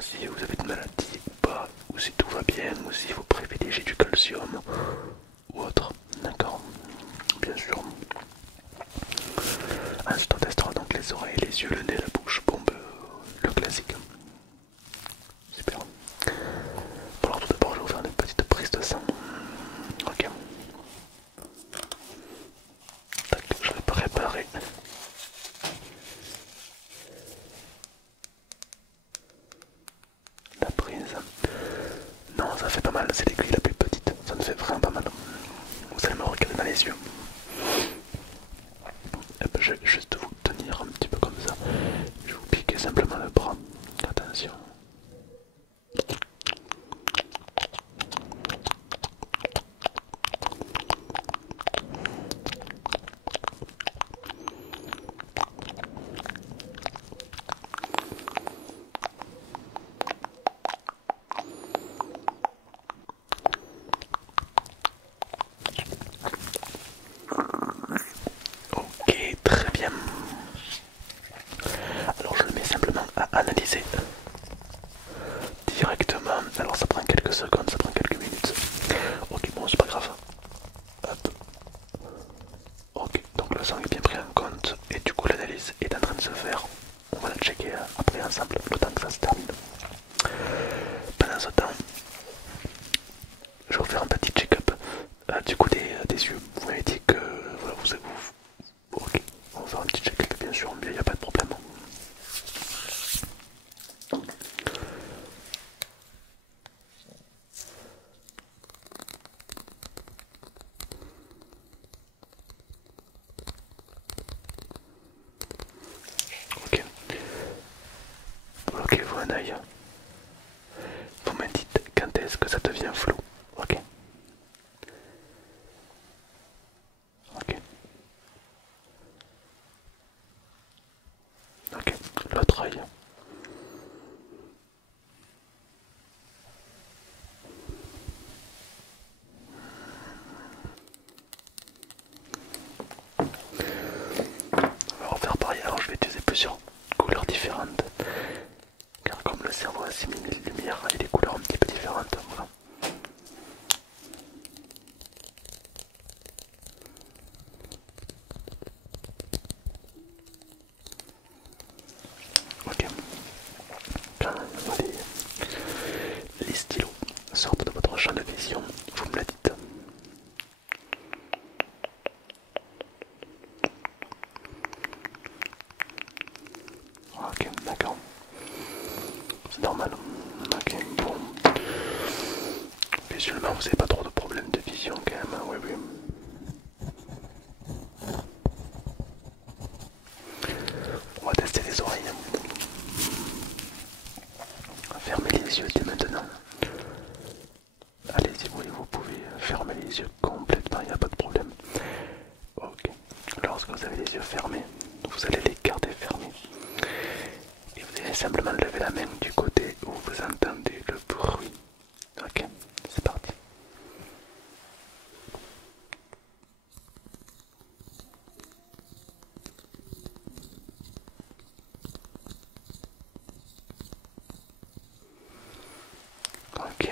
si vous avez une maladie ou pas, ou si tout va bien, ou si vous privilégiez du calcium ou autre. D'accord, bien sûr. Ensuite on testera donc les oreilles, les yeux, le nez, la bouche. Bon, ben, le classique. Super. Bon alors tout d'abord je vais vous faire une petite prise de sang. Ok. Tac, je vais préparer la prise. Non, ça fait pas mal, c'est l'aiguille la plus petite, ça me fait vraiment pas mal. Vous allez me regarder dans les yeux. Hop, je vais juste vous tenir un petit peu comme ça. Je vais vous piquer simplement le bras. Attention. Ok, très bien. Alors je le mets simplement à analyser directement. Alors ça prend quelques secondes, ça prend quelques minutes. Ok, bon, c'est pas grave. Hop. Ok, donc le sang est bien pris en compte et du coup l'analyse est en train de se faire. On va la checker après ensemble, le temps que ça se termine. Pendant ce temps, je vais vous faire un petit check-up du coup des yeux. Vous m'avez dit que voilà, vous avez... Ok, on va faire un petit check-up bien sûr, mais il n'y a pas de problème. Ok, bloquez-vous un œil. Vous me dites quand est-ce que ça devient flou. Ok, ok, ok. L'autre œil. On va refaire pareil. Alors je vais utiliser plusieurs couleurs différentes. Car comme le cerveau assimile les lumières et les couleurs un petit peu différentes. Voilà. Ok. Quand les stylos sortent de votre champ de vision, vous me la dites. Ok, d'accord. C'est normal. Ok, bon. Visuellement, vous n'avez pas trop de problèmes de vision quand même, hein. Oui, oui. On va tester les oreilles. Fermez les yeux dès maintenant. Allez-y, oui, vous pouvez fermer les yeux complètement, il n'y a pas de problème. Ok. Lorsque vous avez les yeux fermés, vous allez les garder fermés. Et vous allez simplement lever la main du côté où vous entendez le bruit. Ok, c'est parti. Ok.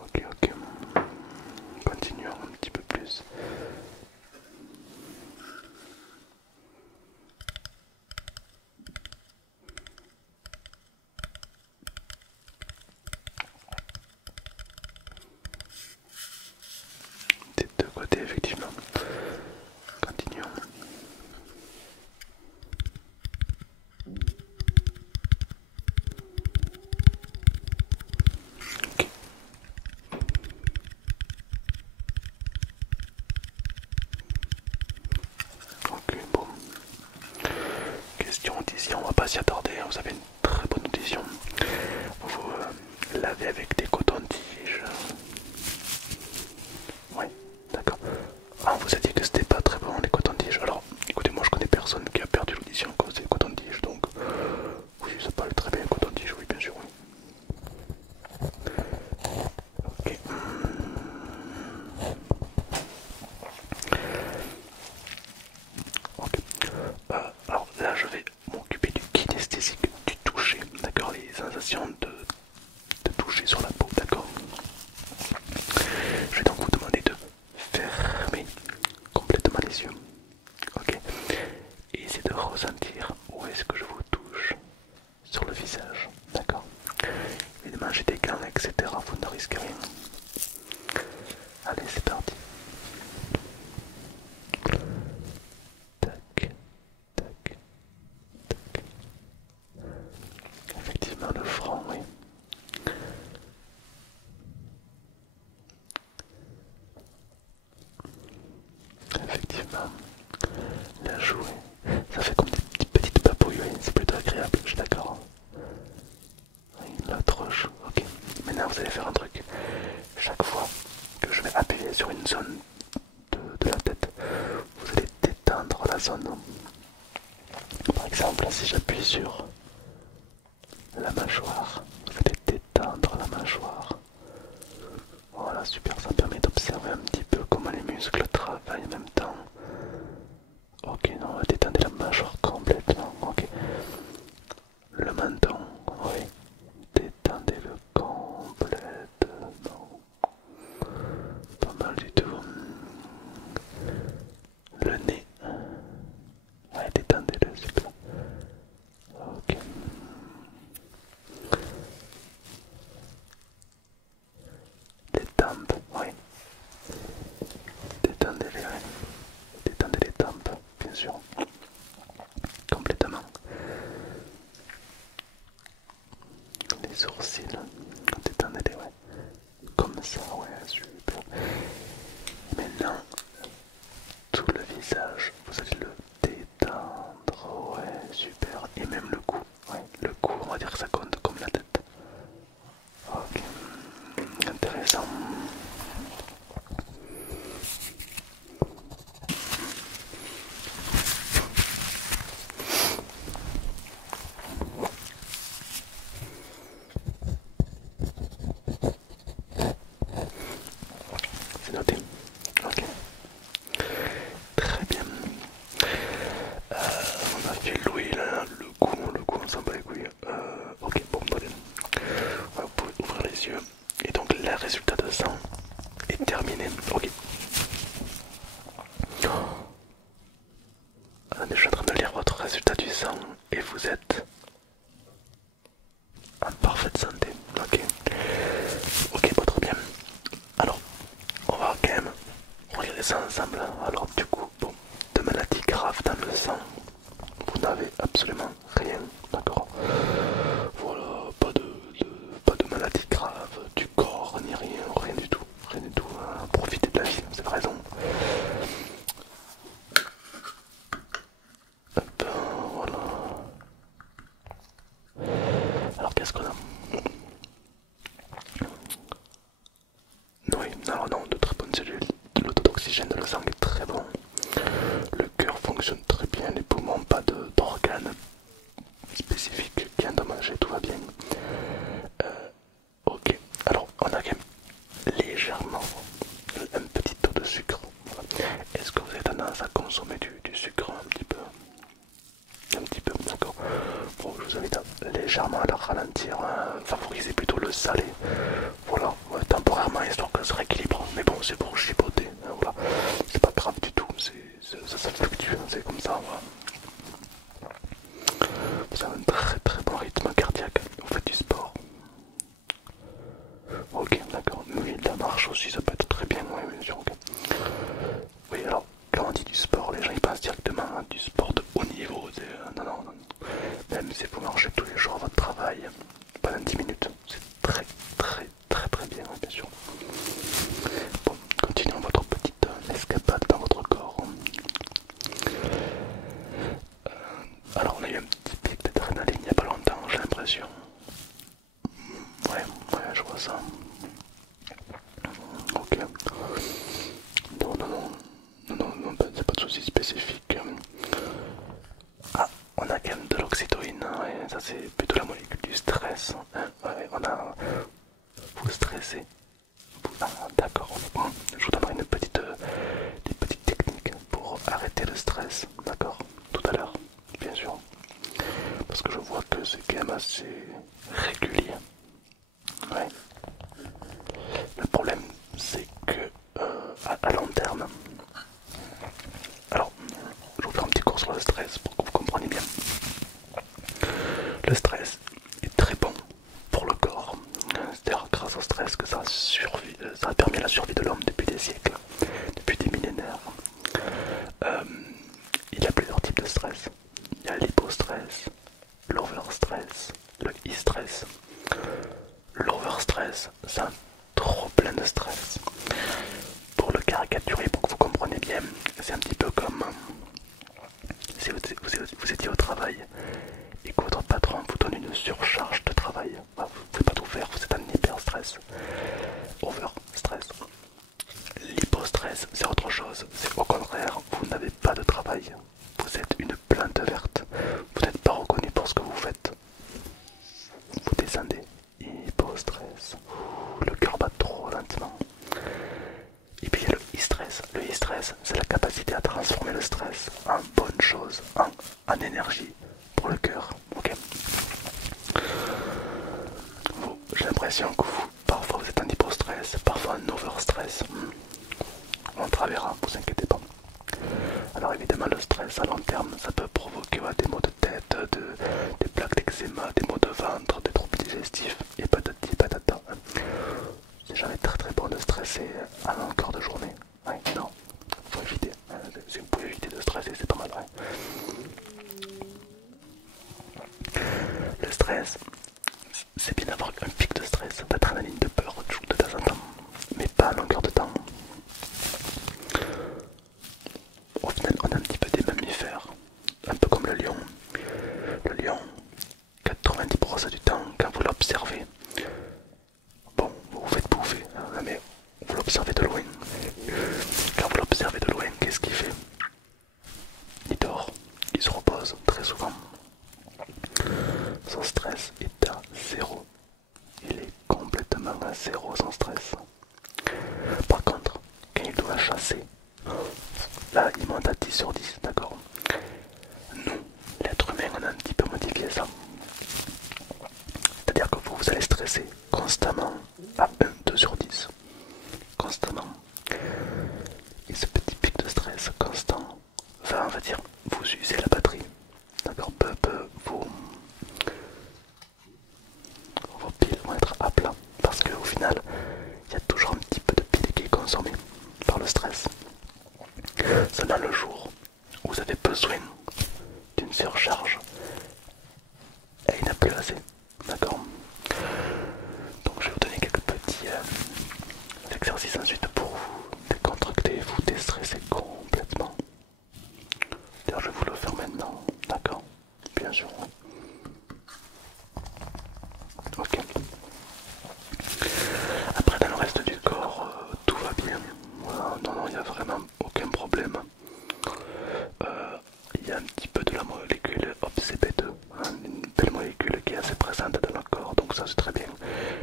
Ok, ok. Continuons un petit peu plus. Des deux côtés, effectivement. Continuons. Ok. Ok, bon. Question audition, on va pas s'y attarder, hein. Vous avez une très bonne audition. Vous lavez avec des cotons-tiges. Oui, d'accord. Ah, on vous a dit que c'était pas très bon les cotons-tiges. Alors, écoutez, moi je connais personne qui a perdu l'audition à cause des cotons-tiges, donc oui, Allez, c'est parti. Tac, tac, tac. Effectivement, le front, oui. Effectivement, la joue, ça fait comme des petites papouilles, oui. C'est plutôt agréable, je suis d'accord. Oui, la troche, ok. Maintenant, vous allez faire un truc. Chaque fois que je vais appuyer sur une zone de la tête, vous allez détendre la zone. Par exemple, si j'appuie sur la mâchoire, vous allez détendre la mâchoire. Voilà, super, ça permet d'observer un petit peu comment les muscles travaillent en même temps. Ok, non, on va détendre la mâchoire complètement. Ok, le menton, oui, détendez-le complètement. Pas mal du tout. Le nez, ouais, détendez-le, super. Ok. Les tempes, oui. Détendez-les, oui. Détendez les tempes, bien sûr. Complètement. Les sourcils, détendez-les, ouais. Comme ça, ouais, super. Maintenant, tout le visage, vous allez le détendre, ouais, super. Et même le cou, ouais. Le cou, on va dire que ça compte comme la tête. Ok, intéressant. C'est noté. Ok. Très bien. On a fait l'ouïe là, le cou on s'en bat les couilles. Ok, bon, bon. Voilà, vous pouvez ouvrir les yeux. Et donc le résultat de sang est terminé. Ok. Je suis en train de lire votre résultat du sang et vous êtes en parfaite santé. Ok. Ok, bon, très bien. Alors, on va quand même regarder ça ensemble. Alors, du coup, bon, de maladies graves dans le sang, vous n'avez absolument rien, d'accord? Voilà, pas de maladie grave du corps, ni rien, rien du tout, rien du tout. Profitez de la vie, c'est raison. Hop, voilà. Alors, qu'est-ce qu'on a? Oui, alors non, de très bonnes cellules. Le taux d'oxygène dans le sang est très bon. Le cœur fonctionne très bien, les poumons, pas d'organes spécifiques qui endommagés, tout va bien. Ok, alors on a quand même légèrement un petit taux de sucre. Voilà. Est-ce que vous avez tendance à consommer du sucre un petit peu? Un petit peu, d'accord. Bon, je vous invite légèrement à le ralentir, hein. Favorisez plutôt le salé. Voilà, ouais, temporairement, histoire que ça se rééquilibre. Mais bon, c'est pour chipoter, hein, voilà. C'est pas grave du tout, ça fluctue, hein, c'est comme ça. Voilà. Vous avez un très très bon rythme cardiaque. Vous faites du sport. Ok, d'accord. Oui, la marche aussi, ça peut être très bien, oui, bien sûr. Okay. Oui, alors, quand on dit du sport, les gens ils pensent directement à du sport de haut niveau. Non, non, non. Même si vous marchez tous les jours à votre travail, pendant 10 minutes, c'est très, très, très, très bien, oui, bien sûr. Bon, continuons votre petite escapade dans votre corps. Alors, on a eu un petit pic d'adrénaline il n'y a pas longtemps, j'ai l'impression. Ouais, ouais, je vois ça. Ok. Non, non, non. Non, non, non, c'est pas de soucis spécifiques. Ah, on a quand même de l'oxytocine, hein, ouais, ça c'est plutôt la molécule du stress. Hein, ouais, on a. Vous stressez. Ah, d'accord. Bon, je vous donnerai des petites techniques pour arrêter le stress, d'accord? Tout à l'heure, bien sûr. Parce que je vois que c'est quand même assez régulier. Ouais. Le problème, c'est que à long terme, alors je vais vous faire un petit cours sur le stress pour que vous compreniez bien. Le stress est très bon pour le corps. C'est-à-dire grâce au stress que ça a permis la survie de l'homme depuis des caricaturer pour que vous compreniez bien, c'est un petit peu comme si vous étiez au travail et que votre patron vous donne une surcharge de travail. Bah, vous ne pouvez pas tout faire, vous êtes en hyper stress, over stress. L'hypostress, c'est autre chose. C'est au contraire, vous n'avez pas de travail. Vous êtes une plante verte. Vous n'êtes pas reconnu pour ce que vous faites. Vous descendez. Hypostress. Le cœur bat trop lentement. Et puis il y a le e-stress. Le e-stress, c'est la capacité à transformer le stress en bonne chose, en énergie pour le cœur. Ok. J'ai l'impression que vous, parfois vous êtes en hypostress, parfois en overstress. On travaillera, vous inquiétez pas. Alors évidemment le stress à long terme ça peut provoquer des maux de tête, des plaques d'eczéma, des maux de ventre, des troubles digestifs et patati patata. C'est jamais très bon de stresser à longueur de journée. Ouais, non, faut éviter. Si vous pouvez éviter de stresser c'est pas mal. Ouais. Le stress, c'est bien d'avoir un pic de stress, d'adrénaline, de peur de temps en temps, mais pas à longueur de temps. Au final, on est un petit peu des mammifères, un peu comme le lion. Le lion, 90% du temps, quand vous l'observez, bon, vous vous faites bouffer, hein, mais vous l'observez de loin. Quand vous l'observez de loin, qu'est-ce qu'il fait? Il dort, il se repose très souvent. Son stress est à zéro. Il est complètement à zéro sans stress. Par contre, quand il doit chasser, là il monte à 10 sur 10, d'accord? Nous, l'être humain, on a un petit peu modifié ça. C'est-à-dire que vous allez stresser constamment à 1, 2 sur 10. Constamment. Et ce petit pic de stress constant va, on va dire, vous user la batterie. D'accord? Peu à peu, vos piles vont être à plat. Parce qu'au final, il y a toujours un petit peu de pile qui est consommé par le stress. Seulement le jour où vous avez besoin d'une surcharge, et il n'a plus assez. D'accord? Donc je vais vous donner quelques petits exercices ensuite pour vous décontracter, vous déstresser complètement. D'ailleurs je vais vous le faire maintenant. D'accord? Bien sûr. Ok. Après dans le reste du corps, tout va bien. Voilà, non, il n'y a vraiment aucun problème. Il y a un petit peu de la molécule OPCP2, hein, une belle molécule qui est assez présente dans le corps, donc ça c'est très bien.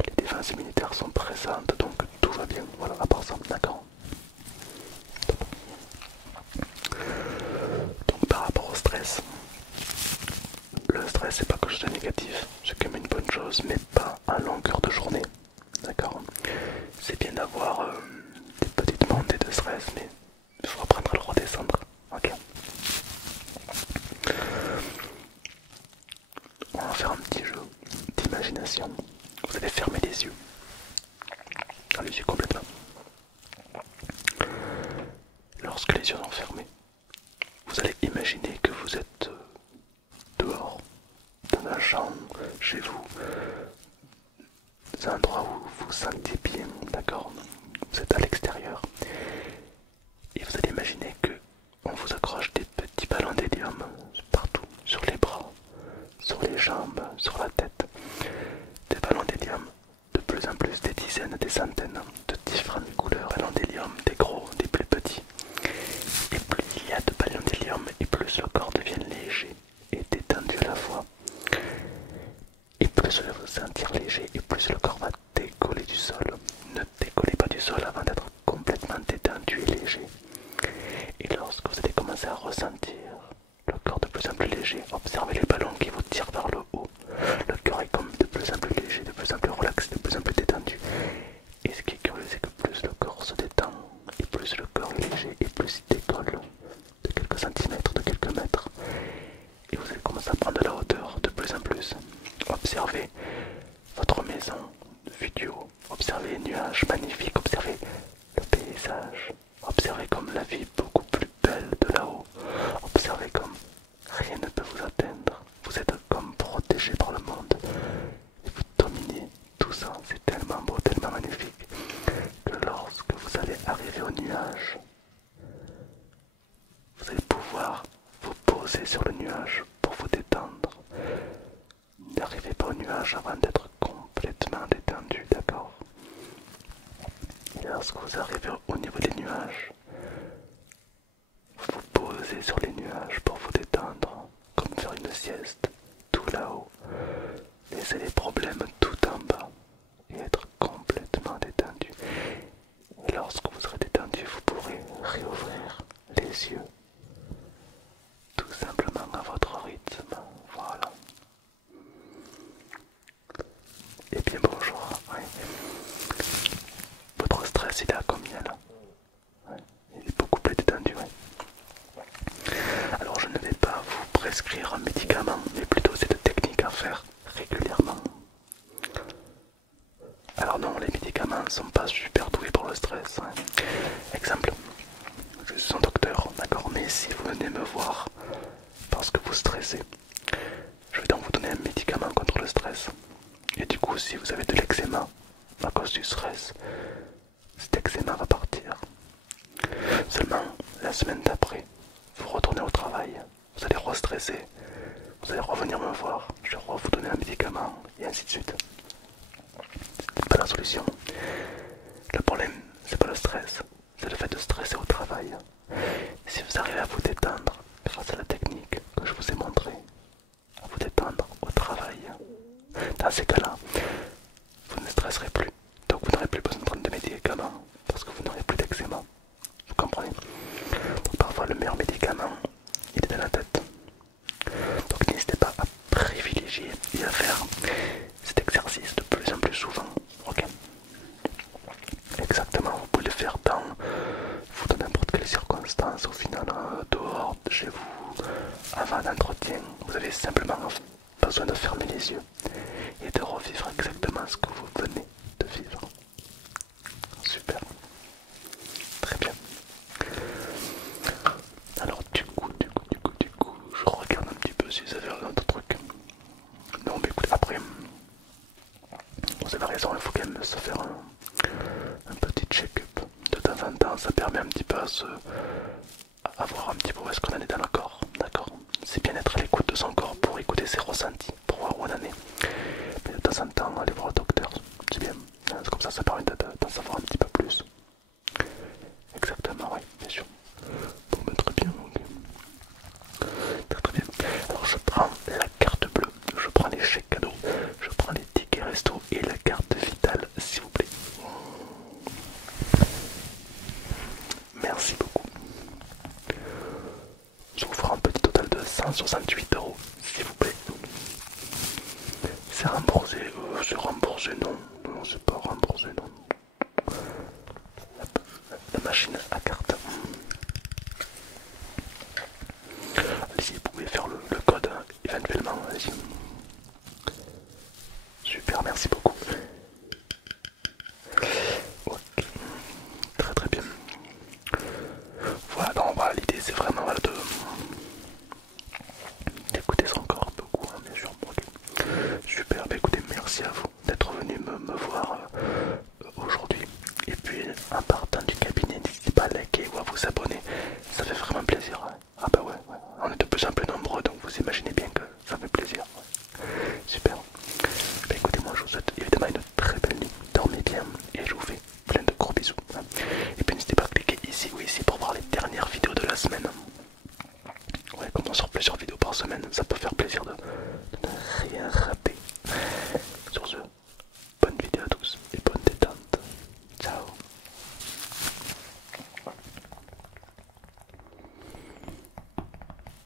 Les défenses immunitaires sont présentes, donc tout va bien. Voilà, à part ça, d'accord. Donc par rapport au stress, le stress c'est pas quelque chose de négatif, c'est quand même une bonne chose, mais pas à longueur de journée. D'accord. C'est bien d'avoir des petites montées de stress, mais il faut apprendre à le redescendre. Ok. On va faire un petit jeu d'imagination. Vous allez fermer les yeux. Les yeux complètement. Lorsque les yeux sont fermés, vous allez imaginer que vous êtes dehors, dans un champ, chez vous. C'est un endroit où vous vous sentez bien, d'accord? Vous êtes à l'extérieur. Et vous allez imaginer que on vous accroche des petits ballons d'hélium partout, sur les bras, sur les jambes, sur la tête. Des ballons d'hélium, de plus en plus, des dizaines, des centaines, de différentes couleurs, ballons d'hélium, des gros, des plus petits. Et plus il y a de ballons d'hélium, et plus le corps devient léger et détendu à la fois. Et plus vous allez vous sentir léger, et plus le corps va décoller du sol. Ne décollez pas du sol avant d'être complètement détendu et léger. Et lorsque vous allez commencer à ressentir le corps de plus en plus léger, observez les ballons qui vous tirent vers le haut. Le corps est comme de plus en plus léger, de plus en plus relaxé, de plus en plus détendu. Et ce qui est curieux, c'est que plus le corps se détend, et plus le corps est léger, et plus il décolle de quelques centimètres, de quelques mètres. Et vous allez commencer à prendre de la hauteur de plus en plus. Observez votre maison vue du haut. Observez les nuages magnifiques, observez le paysage. Observez comme la vie est beaucoup plus belle de là-haut. Observez comme rien ne peut vous atteindre. nuage. Vous allez pouvoir vous poser sur le nuage pour vous détendre. N'arrivez pas au nuage avant d'être complètement détendu, d'accord? Et lorsque vous arrivez au niveau des nuages, vous posez sur les nuages pour vous détendre, comme faire une sieste, tout là-haut. Laissez les problèmes tout en bas et être complètement détendu. Et lorsque vous serez détendu, vous pourrez réouvrir les yeux, tout simplement à votre rythme. Voilà. Et bien bonjour. Ouais. Votre stress il est à combien là? Ouais. Il est beaucoup plus détendu. Ouais. Alors je ne vais pas vous prescrire un médicament, mais plutôt cette technique à faire régulièrement. Alors non, les médicaments ne sont pas super doués pour le stress. Hein. Exemple, je suis un docteur, d'accord, mais si vous venez me voir parce que vous stressez, je vais donc vous donner un médicament contre le stress. Et du coup, si vous avez de l'eczéma à cause du stress, cet eczéma va partir. Seulement, la semaine d'après, vous retournez au travail, vous allez re-stresser, vous allez revenir me voir, je vais vous donner un médicament, et ainsi de suite. C'est pas la solution. Le problème, c'est pas le stress, c'est le fait de stresser au travail. Si vous arrivez à vous détendre grâce à la technique que je vous ai montrée, à vous détendre au travail, dans ces cas-là, vous ne stresserez plus. Donc vous n'aurez plus besoin de prendre de médicaments parce que vous n'aurez plus d'eczéma. Vous comprenez? Donc parfois le meilleur médicament, il est dans la tête. Donc n'hésitez pas à privilégier et à faire cet exercice de plus en plus souvent. Ok? Exactement, vous pouvez le faire dans n'importe quelle circonstance, au final, dehors, chez vous, avant l'entretien. Vous avez simplement besoin de fermer les yeux et de revivre exactement ce que vous venez de vivre. Super. Très bien. Alors du coup, je regarde un petit peu si vous avez un autre truc. Non mais écoutez, après, vous avez raison, il faut quand même se faire un petit check-up de temps en temps, ça permet un petit peu à voir un petit peu où est-ce qu'on en est dans le corps, d'accord? C'est bien d'être à l'écoute de son corps pour écouter ses ressentis, pour voir où on en est. Mais de temps en temps, aller voir le docteur, c'est bien. C'est comme ça permet d'en savoir un petit peu plus. Exactement, oui, bien sûr. Bon, ben, très bien, ok. Très bien. Alors je prends la carte bleue, je prends les chèques cadeaux, je prends les tickets resto et la carte vitale, s'il vous plaît. Merci beaucoup. Je vous ferai un petit total de 168 €, s'il vous plaît. C'est remboursé, non. Non, c'est pas remboursé, non. La machine à carte